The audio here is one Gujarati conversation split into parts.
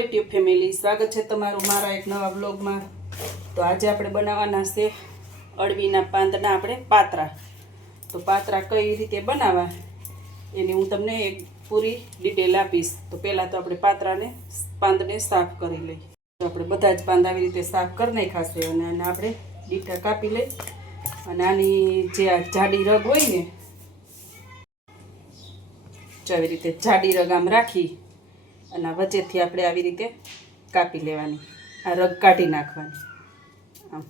યુટ્યુબ ફેમિલી સ્વાગત છે તમારું મારા એક નવા બ્લોગમાં તો આજે આપણે બનાવવાના છે અળવીના પાંદના આપણે પાતરા. તો પાતરા કઈ રીતે બનાવવા? એની હું તમને એક પૂરી ડિટેલ આપીશ. તો પહેલાં તો આપણે પાતરાને પાંદને સાફ કરી લઈ તો આપણે બધા જ પાંદ આવી રીતે સાફ કરી નાખાશે અને આને આપણે ડીટા કાપી લઈ અને આની જે આ જાડી રગ હોય ને આવી રીતે જાડી રગ આમ રાખી અને વચ્ચેથી આપણે આવી રીતે કાપી લેવાની. આ રગ કાઢી નાખવાની. આમ.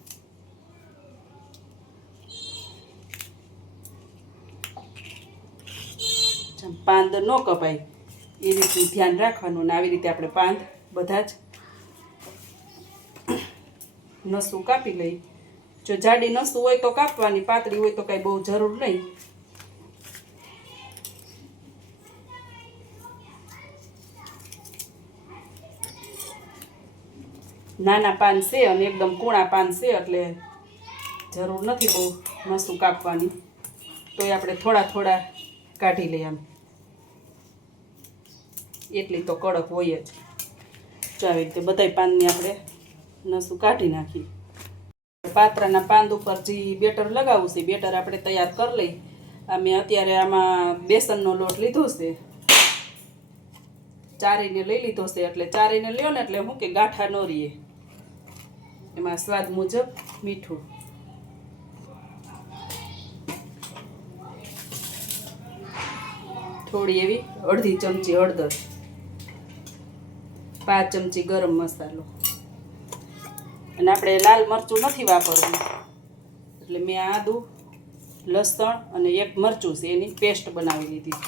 પાંદ ન કપાય, એ રીતનું ધ્યાન રાખવાનું અને આવી રીતે આપણે પાંદ બધા જ નસું કાપી લઈ જો જાડી નસું હોય તો કાપવાની, પાતળી હોય તો કાંઈ બહુ જરૂર નહીં. નાના પાન છે અને એકદમ કૂણા પાન છે એટલે જરૂર નથી બહુ મસું કાપવાની. તોય આપણે થોડા થોડા કાઢી લઈએ આમ. એટલી તો કડક હોય જ. તો આવી રીતે બધાય પાનની આપણે નસું કાઢી નાખી પાત્રાના પાન ઉપર જે બેટર લગાવવું છે, બેટર આપણે તૈયાર કરી લઈ અમે અત્યારે આમાં બેસનનો લોટ લીધો છે. ચારીને લઈ લીધો છે, એટલે ચારીને લ્યો ને એટલે હું કે ગાંઠા ન રહીએ. એમાં સ્વાદ મુજબ મીઠું. થોડી એવી અડધી ચમચી હળદર. પાંચ ચમચી ગરમ મસાલો. અને આપણે લાલ મરચું નથી વાપરવું. એટલે મેં આદું, લસણ અને એક મરચું છે, એની પેસ્ટ બનાવી લીધી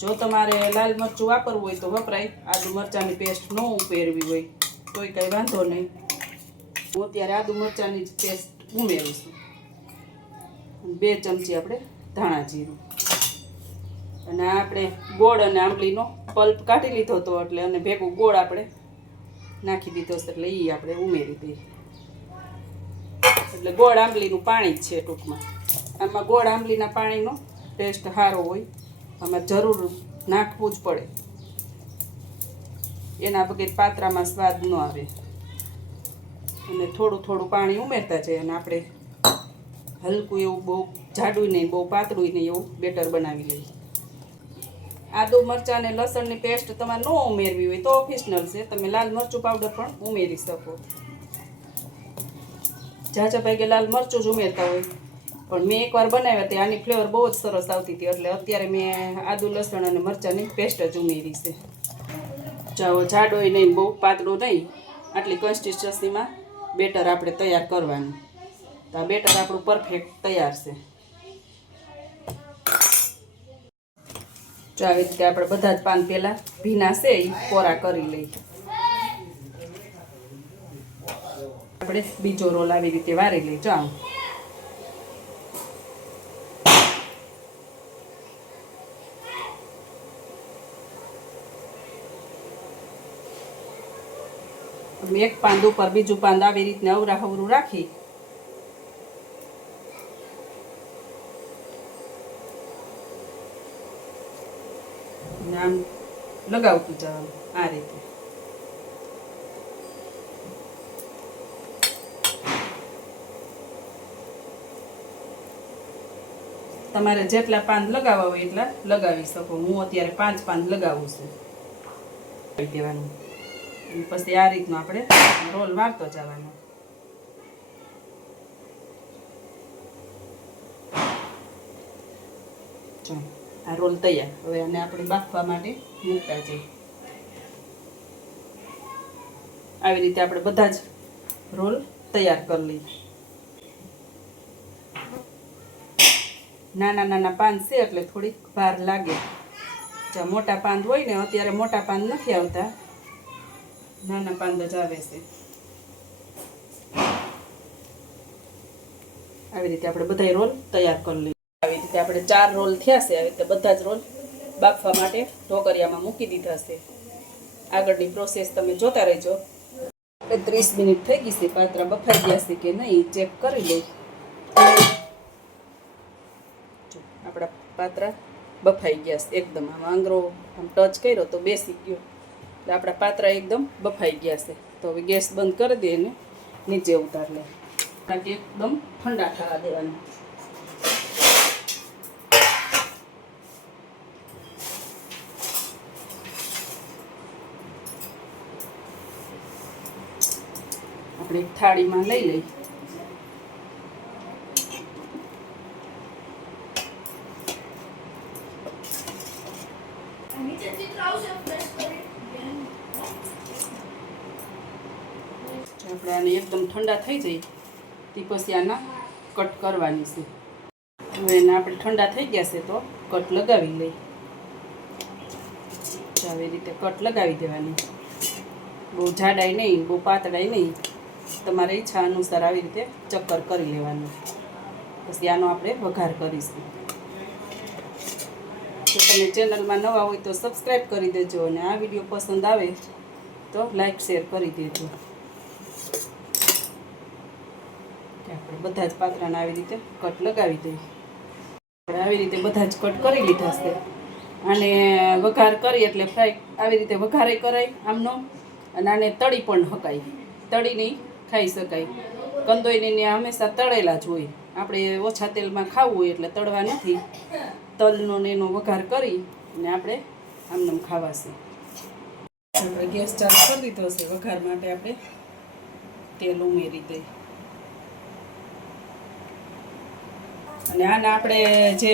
જો તમારે લાલ મરચું વાપરવું હોય તો વપરાય. આદુ મરચાંની પેસ્ટ ન ઉમેરવી હોય, તોય કંઈ વાંધો નહીં. હું અત્યારે આદુ મરચાંની જ પેસ્ટ ઉમેરું છું બે ચમચી આપણે ધાણા જીરું. અને આપણે ગોળ અને આંબલીનો પલ્પ કાઢી લીધો હતો એટલે અને ભેગું ગોળ આપણે નાખી દીધો છે એટલે એ આપણે ઉમેરી દઈએ. એટલે ગોળ આંબલીનું પાણી જ છે ટૂંકમાં. આમાં ગોળ આંબલીના પાણીનો ટેસ્ટ સારો હોય. આમાં જરૂર નાખવું જ પડે. એના વગર પાત્રામાં સ્વાદ ન આવે. અને થોડું થોડું પાણી ઉમેરતા જઈએ અને આપણે હલકું એવું બહુ જાડું નહીં, બહુ પાતળું નહીં એવું બેટર બનાવી લઈએ. આદુ મરચાં અને લસણની પેસ્ટ તમારે ન ઉમેરવી હોય તો ઓફિશનલ છે. તમે લાલ મરચું પાવડર પણ ઉમેરી શકો. ઝાઝા ભાગે લાલ મરચું જ ઉમેરતા હોય. પણ મેં એકવાર બનાવ્યા હતી, આની ફ્લેવર બહુ જ સરસ આવતી હતી, એટલે અત્યારે મેં આદુ, લસણ અને મરચાંની પેસ્ટ જ ઉમેરી છે. જાડો નહીં, બહુ પાતળું નહીં. આટલી કન્સિસ્ટન્સીમાં બેટર આપણે તૈયાર કરવાનું. તો આ બેટર આપણું પરફેક્ટ તૈયાર છે. જો આવી રીતે આપણે બધા જ પાન પહેલાં ભીના છે એ કોરા કરી લઈ આપણે બીજો રોલ આવી રીતે વારી લઈ જાઓ એક પાંદ ઉપર બીજું પાંદ આવી રીતે અવરા હવરું રાખી આમ લગાવતું જવાનું, આ રીતે. તમારે જેટલા પાન લગાવવા હોય એટલા લગાવી શકો. હું અત્યારે પાંચ પાન લગાવું છું. દેવાનું. પછી આ રીતનો આપણે રોલ વાળતો જવાનો. આ રોલ તૈયાર. હવે આને આપણે બાફવા માટે મૂકતા જઈએ. આવી રીતે આપણે બધા જ રોલ તૈયાર કરી લઈએ. નાના નાના પાન છે એટલે થોડીક વાર લાગે. જ્યાં મોટા પાન હોય ને, અત્યારે મોટા પાન નથી આવતા. નાના પાંદ જ આવે છે. આવી રીતે આપણે બધા રોલ તૈયાર કરી લઈએ. આવી રીતે આપણે ચાર રોલ થયા છે, આવી રીતે બધા જ રોલ બાફવા માટે ઢોકરિયામાં મૂકી દીધા છે. આગળની પ્રોસેસ તમે જોતા રહેજો. ત્રીસ મિનિટ થઈ ગઈ છે, પાત્રા બફાઈ ગયા છે કે નહીં ચેક કરી લઈ આપણા પાત્રા બફાઈ ગયા છે, એકદમ આમ આંગરો આમ ટચ કર્યો તો બેસી ગયો. એટલે આપણા પાત્રા એકદમ બફાઈ ગયા છે. તો હવે ગેસ બંધ કરી દઈએ અને નીચે ઉતાર લે. બાકી એકદમ ઠંડા થવા દેવાના. આપણે એક થાળીમાં લઈ લઈ આપણે એકદમ ઠંડા થઈ જાય, તે પછી આના કટ કરવાની છે. હવે એને આપણે ઠંડા થઈ ગયા છે તો કટ લગાવી લઈ આવી રીતે કટ લગાવી દેવાની. બહુ જાડાઈ નહીં, બહુ પાતળાઈ નહીં. તમારે ઈચ્છા અનુસાર આવી રીતે ચક્કર કરી લેવાનું. પછી આનો આપણે વઘાર કરીશું. જો તમે ચેનલમાં નવા હોય તો સબસ્ક્રાઈબ કરી દેજો અને આ વીડિયો પસંદ આવે તો લાઈક શેર કરી દેજો. આપણે બધા જ પાત્રાને આવી રીતે કટ લગાવી દઈએ. આપણે આવી રીતે બધા જ કટ કરી લીધા છે. આને વઘાર કરી એટલે ફ્રાય આવી રીતે વઘારે કરાય આમનો. અને આને તળી પણ હકાય. તળી નહીં ખાઈ શકાય. કંદોઈને હંમેશા તળેલા જ હોય. આપણે ઓછા તેલમાં ખાવું હોય એટલે તળવા નથી. તલનો ને એનો વઘાર કરી અને આપણે આમનામ ખાવાશે. આપણે ગેસ ચાલુ કરી દીધો છે, વઘાર માટે આપણે તેલ ઉમેરી દઈએ. અને આના આપણે જે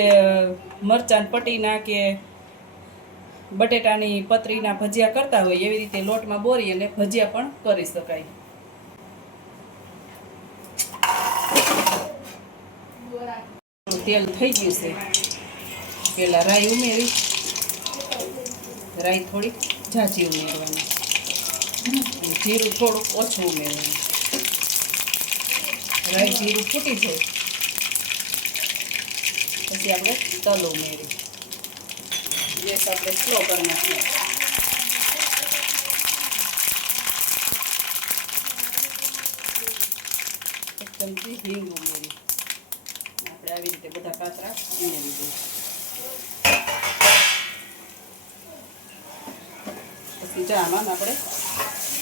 મરચાં પટીના કે બટેટાની પતરીના ભજીયા કરતા હોય એવી રીતે લોટમાં બોરી અને ભજીયા પણ કરી શકાય. તેલ થઈ ગયું છે. પેલા રાઈ ઉમેરી. રાઈ થોડી ઝાંચી ઉમેરવાની. અને જીરું થોડુંક ઓછું ઉમેરવાનું. રાઈ જીરું ફૂટી જાય. પછી આપણે તલ ઉમેરી. ગેસ આપણે સ્લો કરી નાખીએ. એક ચમચી હિંગ ઉમેરી. આપણે આવી રીતે બધા પાત્રા ઉમેરી દઈએ. પછી જો આમાં આપણે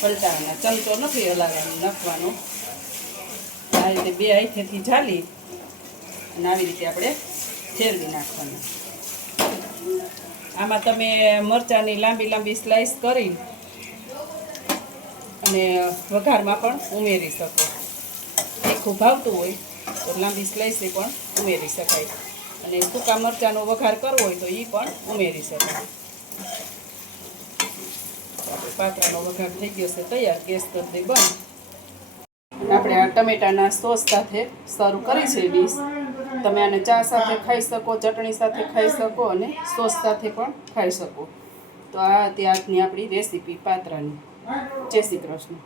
પલટાવાના. ચમચો નથી હલાવવાનો, નાખવાનો. આ રીતે બે હાથેથી ઝાલી અને આવી રીતે આપણે ફેરવી નાખવાના. આમાં તમે મરચાંની લાંબી લાંબી સ્લાઈસ કરી અને વઘારમાં પણ ઉમેરી શકો. તીખું ભાવતું હોય તો લાંબી સ્લાઈસે પણ ઉમેરી શકાય. અને સૂકા મરચાંનો વઘાર કરવો હોય તો એ પણ ઉમેરી શકાય. પાત્રાનો વઘાર થઈ ગયો છે, તૈયાર ગેસ કરી દઈ બંધ. આપણે આ ટમેટાના સોસ સાથે શરૂ કરી છે ડીશ. તમે આને ચા સાથે ખાઈ શકો, ચટણી સાથે ખાઈ શકો અને સોસ સાથે પણ ખાઈ શકો. તો આ ત્યારની આપણી રેસીપી પાત્રાની. જય શ્રી કૃષ્ણ.